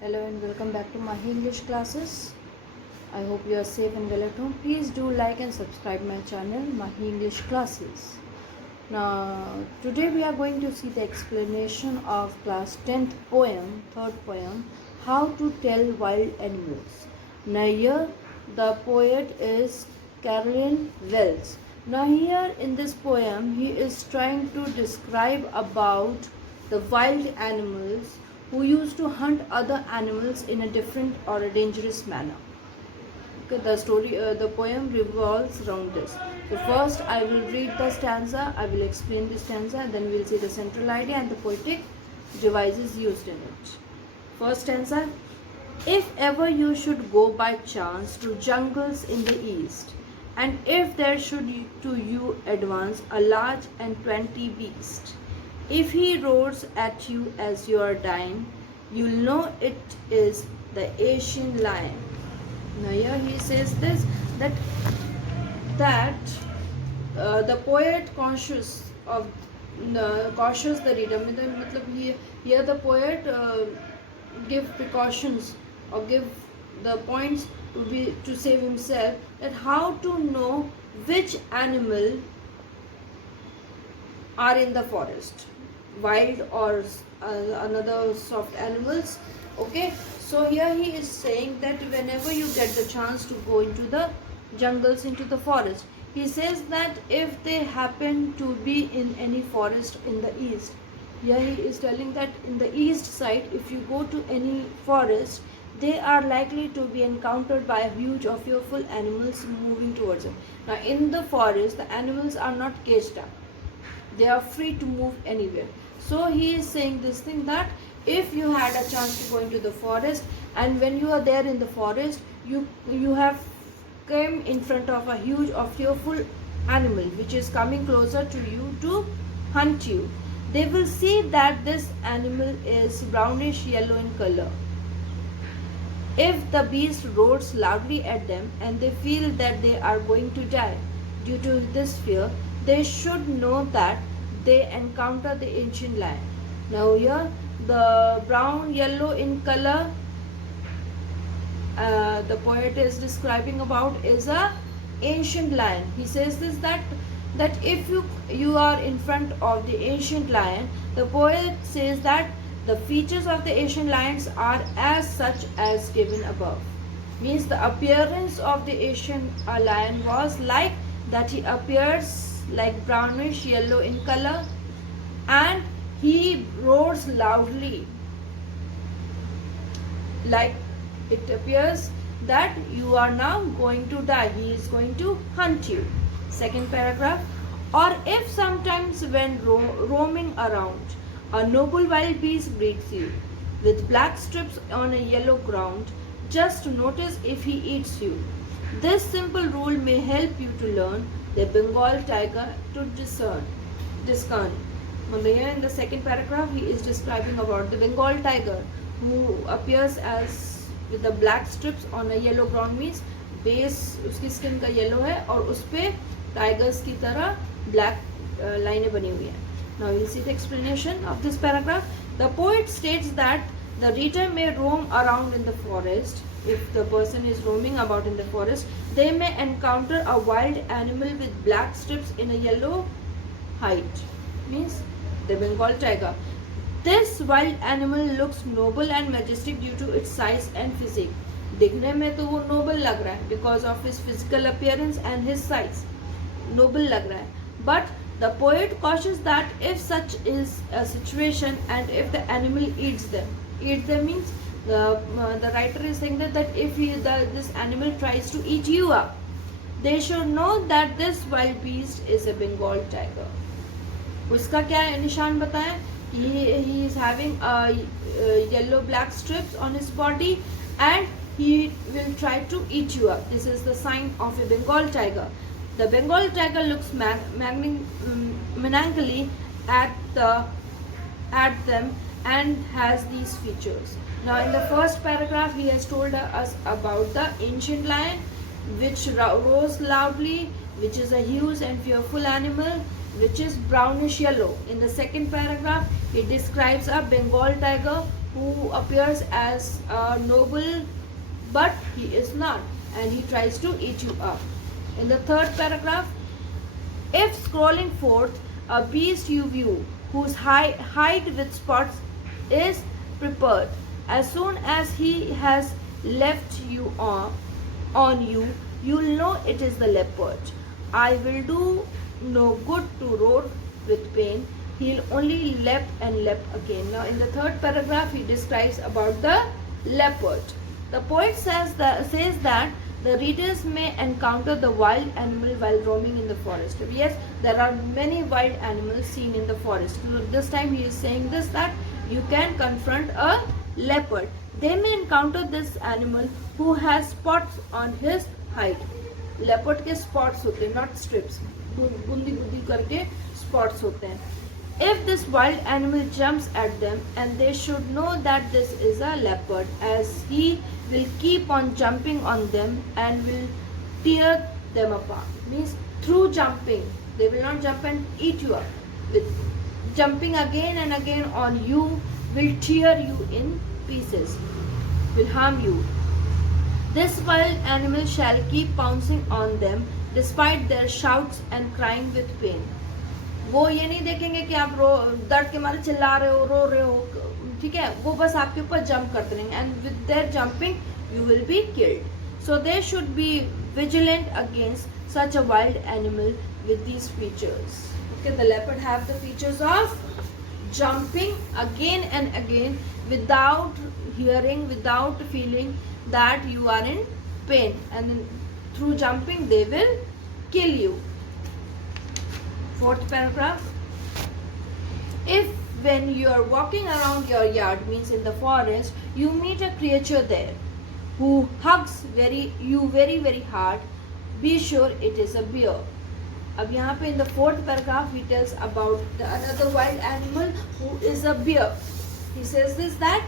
Hello and welcome back to Mahi English classes. I hope you are safe and well at home. Please do like and subscribe my channel Mahi English classes. Now today we are going to see the explanation of class 10th poem, third poem, How to Tell Wild Animals. Now here the poet is Carolyn Wells. Now here in this poem he is trying to describe about the wild animals who used to hunt other animals in a different or a dangerous manner. Okay, the poem revolves around this. So first I will read the stanza, I will explain the stanza, and then we will see the central idea and the poetic devices used in it. First stanza: if ever you should go by chance to jungles in the east, and if there should to you advance a large and 20 beast, if he roars at you as you are dying, you'll know it is the Asian lion. Now here he says this, that the poet cautious the reader. Here the poet give precautions or give the points to save himself, that how to know which animal are in the forest, wild or another soft animals. Okay, so here he is saying that whenever you get the chance to go into the jungles, into the forest, he says that if they happen to be in any forest in the east, here he is telling that in the east side, if you go to any forest, they are likely to be encountered by huge or fearful animals moving towards them. Now in the forest, the animals are not caged up, they are free to move anywhere. So he is saying this thing, that if you had a chance to go into the forest, and when you are there in the forest, you have came in front of a huge or fearful animal which is coming closer to you to hunt you, they will see that this animal is brownish yellow in color. If the beast roars loudly at them and they feel that they are going to die due to this fear, they should know that they encounter the ancient lion. Now here the brown yellow in color the poet is describing about is a ancient lion. He says this, that if you are in front of the ancient lion, the poet says that the features of the ancient lions are as such as given above. Means the appearance of the ancient lion was like that, he appears like brownish yellow in color and he roars loudly, like it appears that you are now going to die, he is going to hunt you. Second paragraph: or if sometimes when roaming around, a noble wild beast greets you with black strips on a yellow ground, just notice if he eats you. This simple rule may help you to learn the Bengal tiger to discern. In the second paragraph, he is describing about the Bengal tiger who appears as with the black strips on a yellow ground, means base उसकी skin का yellow है और उस पे tigers की तरह black लाइनें बनी हुई हैं. Now we'll see the explanation of this paragraph. The poet states that the reader may roam around in the forest. If the person is roaming about in the forest, they may encounter a wild animal with black strips in a yellow hide, means the Bengal tiger. This wild animal looks noble and majestic due to its size and physique. दिखने में तो वो noble लग रहा है because of his physical appearance and his size. Noble लग रहा है. But the poet cautions that if such is a situation and if the animal eats them means the writer is saying that if this animal tries to eat you up, they should know that this wild beast is a Bengal tiger. उसका क्या निशान बताएं? He is having yellow black strips on his body and he will try to eat you up. This is the sign of a Bengal tiger. The Bengal tiger looks melancholy at them and has these features. Now in the first paragraph he has told us about the ancient lion which roars loudly, which is a huge and fearful animal which is brownish yellow. In the second paragraph, it describes a Bengal tiger who appears as noble, but he is not, and he tries to eat you up. In the third paragraph, if scrolling forth, a beast you view, whose hide with spots is prepared, as soon as he has left you on you, you'll know it is the leopard. I will do no good to roar with pain. He'll only lap and lap again. Now, in the third paragraph, he describes about the leopard. The poet says that the readers may encounter the wild animal while roaming in the forest. Yes, there are many wild animals seen in the forest. So this time he is saying this, that you can confront a leopard. They may encounter this animal who has spots on his hide. Leopard के spots होते हैं, not strips. Bundi Bundi करके spots होते हैं. If this wild animal jumps at them, and they should know that this is a leopard, as he will keep on jumping on them and will tear them apart. Means through jumping, they will not jump and eat you up. With jumping again and again on you will tear you in pieces, will harm you. This wild animal shall keep pouncing on them despite their shouts and crying with pain. वो ये नहीं देखेंगे कि आप दर्द के मारे चिल्ला रहे हो, रो रहे हो, ठीक है, वो बस आपके ऊपर जंप करते रहेंगे, and with their jumping you will be killed. So they should be vigilant against such a wild animal with these features. Okay, the leopard have the features of jumping again and again without hearing, without feeling that you are in pain, and through jumping they will kill you. Fourth paragraph, if when you are walking around your yard, means in the forest, you meet a creature there who hugs you very very hard, be sure it is a bear. अब यहाँ पे in the fourth paragraph he tells about another wild animal who is a bear. He says this, that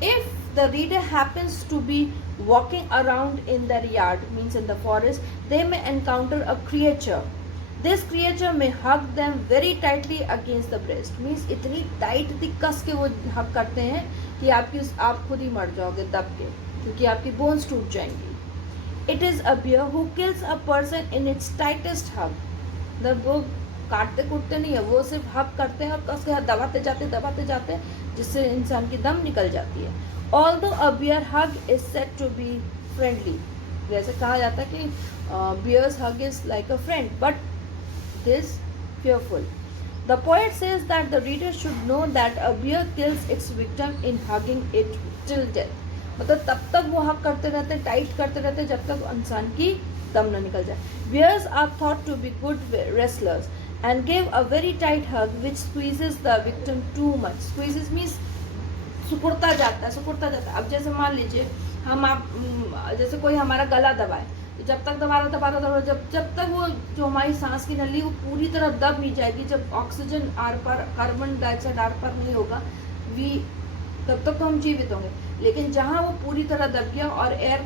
if the reader happens to be walking around in their yard, means in the forest, they may encounter a creature. This creature may hug them very tightly against the breast. Means इतनी tight कस के वो हग करते हैं कि आप खुद ही मर जाओगे दब के, क्योंकि आपकी बोन्स टूट जाएंगी. It is a bear who kills a person in its tightest hug. वो काटते कूटते नहीं है, वो सिर्फ हग करते हैं और कस के दबाते जाते जिससे इंसान की दम निकल जाती है. Although a bear hug is said to be friendly, जैसे कहा जाता है कि bear's hug is like a friend, but it is fearful. The poet says that the reader should know that a bear kills its victim in hugging it till death. मतलब तब तक वो हग करते रहते, टाइट करते रहते जब तक इंसान की दम न निकल जाए. Bears are thought to be good wrestlers and give a very tight hug which squeezes the victim too much. Squeezes means सुकुड़ता जाता है. अब जैसे मान लीजिए जैसे कोई हमारा गला दबाए, जब तक दबा जब तक वो जो हमारी सांस की नली वो पूरी तरह दब नहीं जाएगी, जब ऑक्सीजन आर पार, कार्बन डाइऑक्साइड आर पार नहीं होगा, तब तक तो हम जीवित होंगे. लेकिन जहाँ वो पूरी तरह दब गया और एयर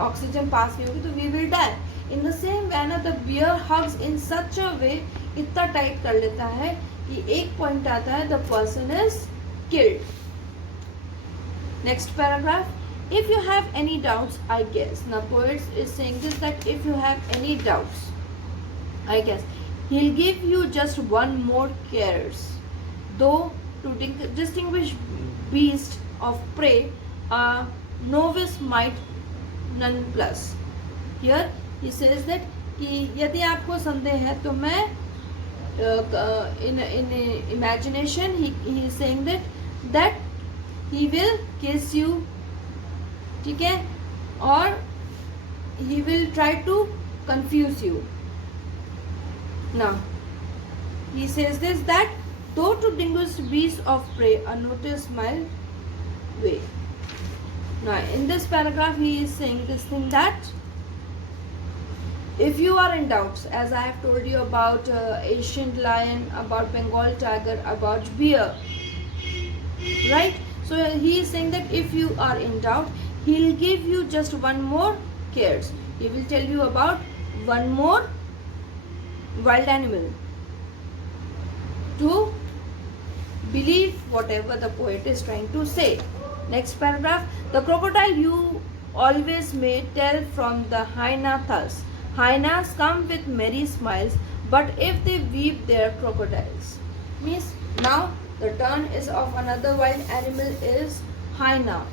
ऑक्सीजन पास नहीं होगी, तो we will die. In the same manner the bear hugs in such a way, इतना टाइट कर लेता है कि एक पॉइंट आता है the person is killed. Next paragraph, if you have any doubts, I guess. Now poet is saying this, that if you have any doubts, I guess he'll give you just one more cares. Though to distinguish beast of prey, a novice might none plus. Here he says that कि यदि आपको संदेह है तो मैं in imagination he is saying that he will kiss you, ठीक है, और he will try to confuse you. Now he says this, that though to distinguish beasts of prey, a notice mild way. Now in this paragraph he is saying this thing, that if you are in doubts, as I have told you about Asian lion, about Bengal tiger, about bear, right? So he is saying that if you are in doubt, he will give you just one more cares. He will tell you about one more wild animal to believe whatever the poet is trying to say. Next paragraph. The crocodile you always may tell from the hyena thus. Hyenas come with merry smiles, but if they weep, they are crocodiles. Means now the turn is of another wild animal is hyena.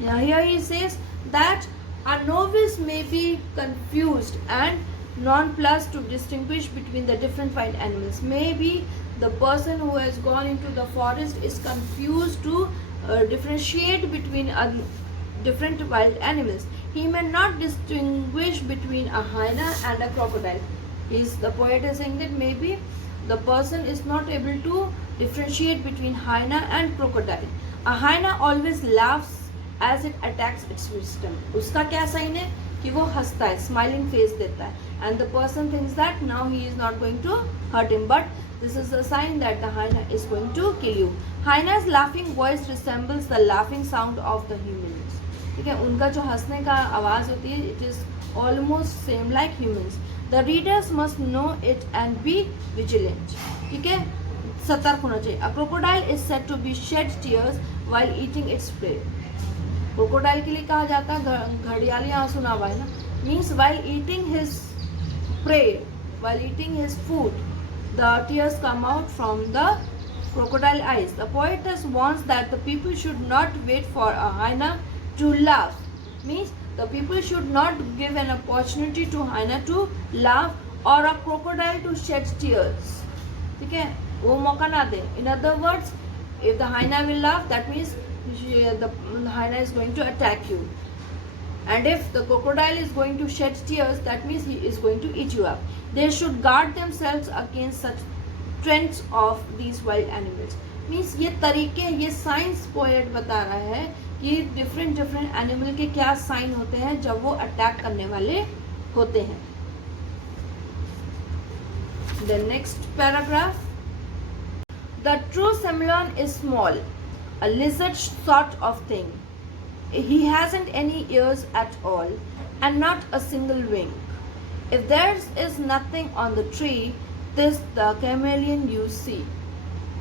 Now here he says that a novice may be confused and nonplussed to distinguish between the different wild animals. Maybe the person who has gone into the forest is confused to differentiate between different wild animals. He may not distinguish between a hyena and a crocodile. The poet is saying that maybe the person is not able to differentiate between hyena and crocodile. A hyena always laughs as it attacks its victim. उसका क्या sign है कि वो हंसता है, smiling face देता है, and the person thinks that now he is not going to hurt him, but this is a sign that the hyena is going to kill you. Hyena's laughing voice resembles the laughing sound of the humans. ठीक है, उनका जो हंसने का आवाज होती है, it is almost same like humans. The readers must know it and be vigilant. ठीक है, सतर्क होना चाहिए. A crocodile is said to be shed tears while eating its prey. Crocodile के लिए कहा जाता है घड़ियाली आंसू ना बहाए ना. Means while eating his prey, while eating his food, the tears come out from the crocodile eyes. The poet thus warns that the people should not wait for a hyena to laugh. Means the people should not give an opportunity to hyena to laugh or a crocodile to shed tears. ठीक है, वो मौका ना दे. In other words, if the hyena will laugh, that means the hyena is going to attack you, and if the crocodile is going to shed tears, that means he is going to eat you up. They should guard themselves against such trends of these wild animals. Means ये तरीके, ये science poet बता रहा है कि different animal के क्या sign होते हैं जब वो अटैक करने वाले होते हैं. The next paragraph. The true Semillon is small, a lizard sort of thing. He hasn't any ears at all, and not a single wing. If there is nothing on the tree, this the chameleon you see.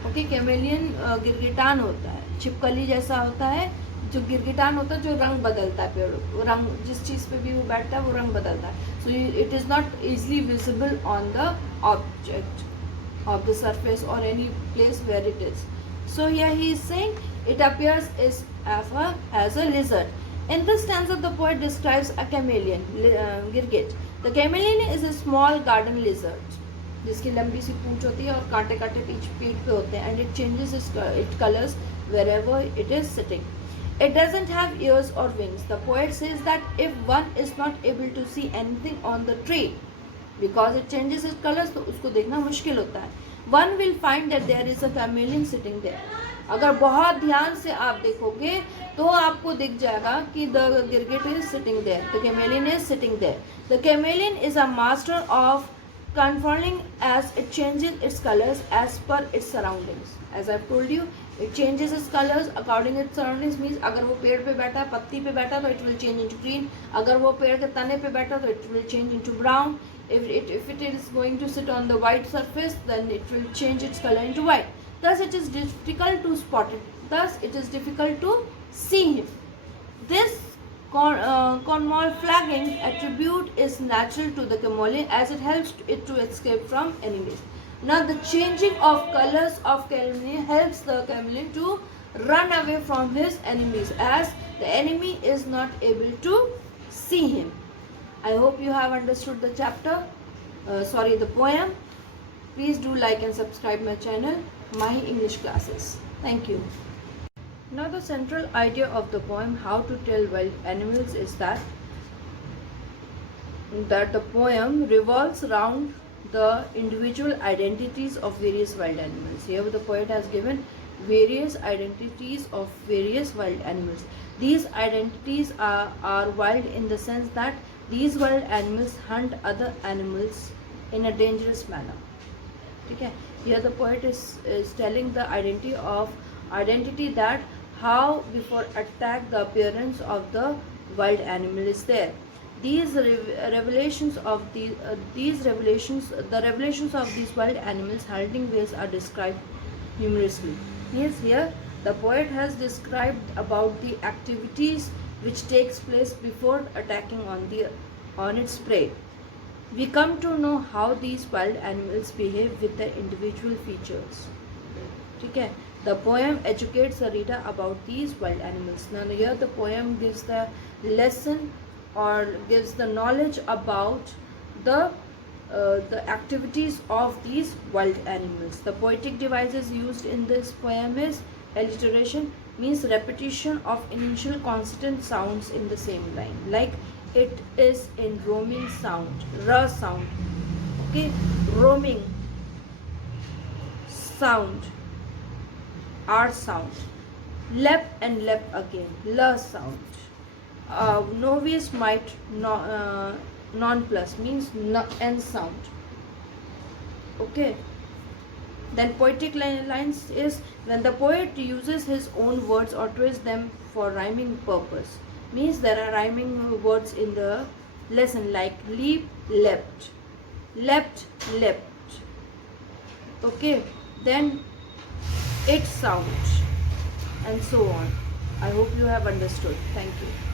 Okay, chameleon गिरगिटान होता है, छिपकली जैसा होता है. जो गिरगिटान होता है जो रंग बदलता है, पेड़ रंग जिस चीज़ पे भी वो बैठता है वो रंग बदलता है. So it is not easily visible on the object of the surface or any place where it is. So here he is saying it appears as a lizard. In this stanza the poet describes a chameleon, girgit. The chameleon is a small garden lizard जिसकी लंबी सी पूंछ होती है और कांटे कांटे पीठ पे होते हैं, and it changes its colors wherever it is sitting. It doesn't have ears or wings. The poet says that if one is not able to see anything on the tree because it changes its colors, तो उसको देखना मुश्किल होता है. One will find that there is a chameleon sitting there. अगर बहुत ध्यान से आप देखोगे तो आपको दिख जाएगा कि the girgit is sitting there, the chameleon is sitting there. The chameleon is a master of conforming as it changes its colors as per its surroundings. As I've told you, it changes its colors according to its surroundings. Means अगर वो पेड़ पे बैठा है, पत्ती पे बैठा, तो it will change into green. अगर वो पेड़ के तने पे बैठा, तो it will change into brown. If it is going to sit on the white surface, then it will change its color into white. Thus it is difficult to spot it. Thus it is difficult to see him. This camouflaging attribute is natural to the chameleon as it helps it to escape from enemies. Now the changing of colors of chameleon helps the chameleon to run away from his enemies as the enemy is not able to see him. I hope you have understood the chapter, the poem. Please do like and subscribe my channel, My English Classes. Thank you. Now the central idea of the poem How to Tell Wild Animals is that the poem revolves around the individual identities of various wild animals. Here the poet has given various identities of various wild animals. These identities are wild in the sense that these wild animals hunt other animals in a dangerous manner. Okay? Here the poet is telling the identity that how before attack the appearance of the wild animal is there. These revelations of the revelations of these wild animals hunting ways are described humorously. Means here the poet has described about the activities which takes place before attacking on its prey. We come to know how these wild animals behave with their individual features. ठीक है. The poem educates the reader about these wild animals. Now here the poem gives the lesson or gives the knowledge about the activities of these wild animals. The poetic devices used in this poem is alliteration, means repetition of initial consonant sounds in the same line. Like it is in roaming sound, r sound. Okay, roaming sound, r sound. Lep and lep again, l sound. Novice might non plus means n sound. Okay. Then poetic lines is when the poet uses his own words or twists them for rhyming purpose. Means there are rhyming words in the lesson like leap, leapt, leapt, leapt. Okay. Then it sound and so on. I hope you have understood. Thank you.